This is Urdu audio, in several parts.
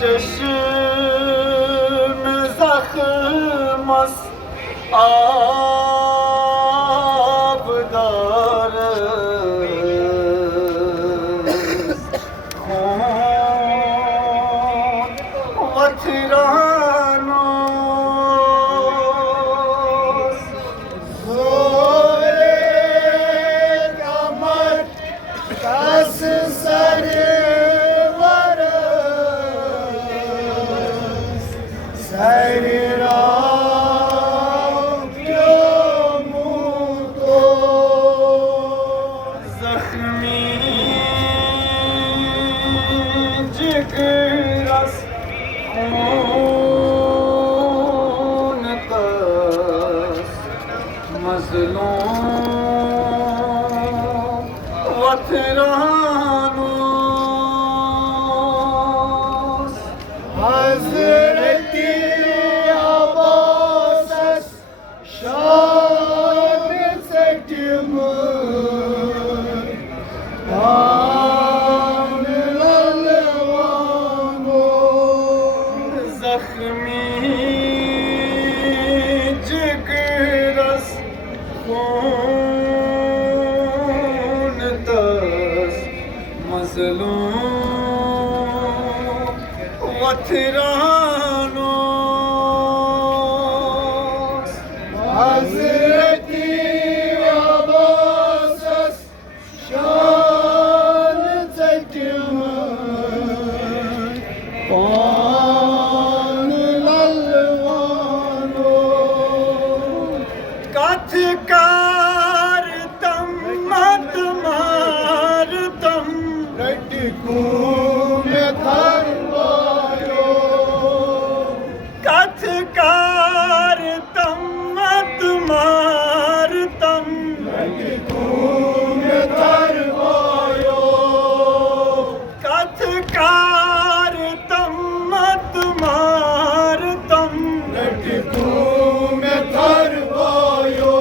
چشم زخم است آب دارست خون و تیرانوس زور کمر کس سر سری را پیاموده زخمی جگر است خون دست مظلوم و تیرانوس حضرتی زخمی جگر است خون دست مظلوم و تیرانوس حضرتی عباس است شان تکمل کارتم مت مارتم رٹکو میں دھروایو کت کارتم مت مارتم رٹکو میں دھروایو کت کارتم مت مارتم رٹکو میں دھروایو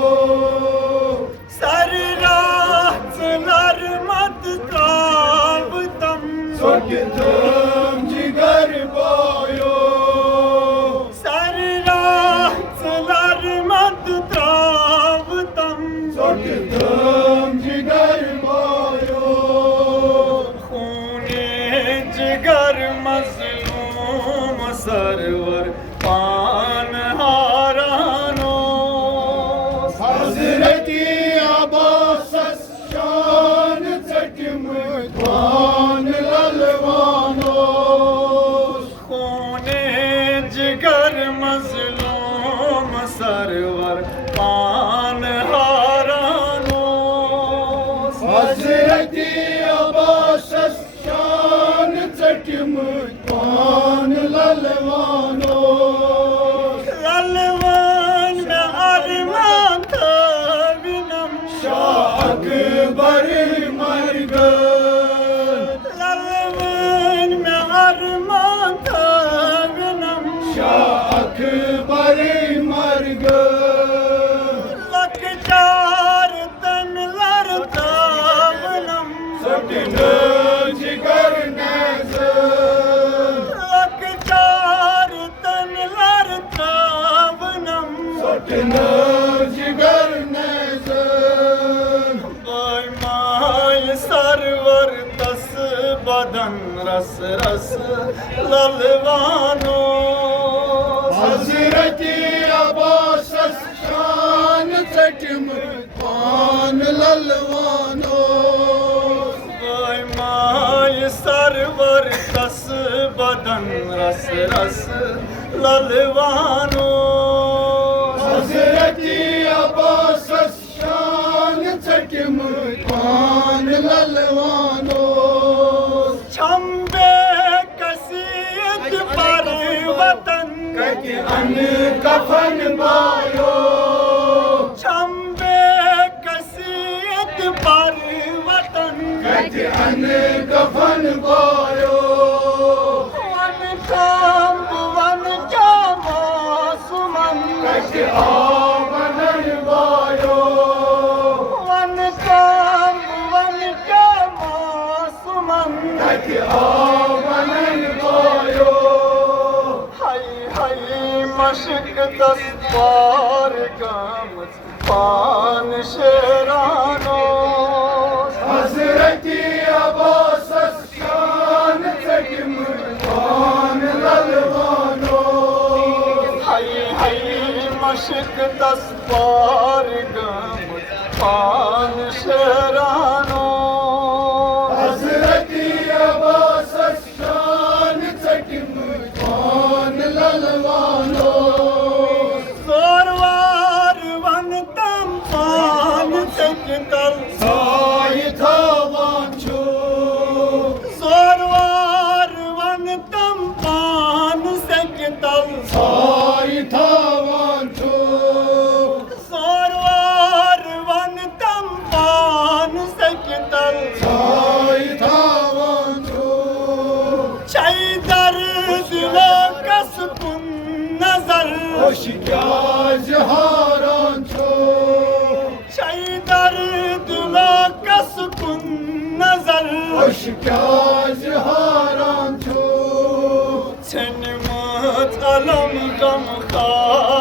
Soktum cigar boyu Sarılar madtravtam Soktum cigar boyu Khune cigar mazlum sarvar pan haranos Hazreti Abbas şan çekmiş مظلوم سرور پان هارانوس حضرتی عباس شان چکمت پان للوانوس للوان میں ارمان تھا بینم شاہ اکبر مرگ للوان میں ارمان تھا اکبر مرگ لکچار تن لرتاونم سٹن جگر نیزن لکچار تن لرتاونم سٹن جگر نیزن بای مای سرور تس بدن رس رس للوانو Hazreti Abbas şan çekmiş pan lalvanos Vay may sarvar tas badan ras ras lalvanos Hazreti Abbas şan çekmiş pan lalvanos Çambe kasiyet par vatan ان کفن باyo چمبے کسیت پر وطن ان کفن باyo ون کام ون جام سمن آمن باyo آمن گویو ہائی مشق دستار گم پان شیرانو حضرتی عباس شان تکم پان للوانو ہائی مشق دستار گم پان شیرانو حضرتی عباس شان تکم پان للوانو زوروار ون تم پان تکتل سای تاوان چو زوروار ون تم پان تکتل سای تاوان چو زوروار ون تم پان تکتل سای تاوان چو چای درد و کس کن نظر آشکار جهاران چو چای درد و کس کن نظر آشکار جهاران چو چنمت علم غم خواه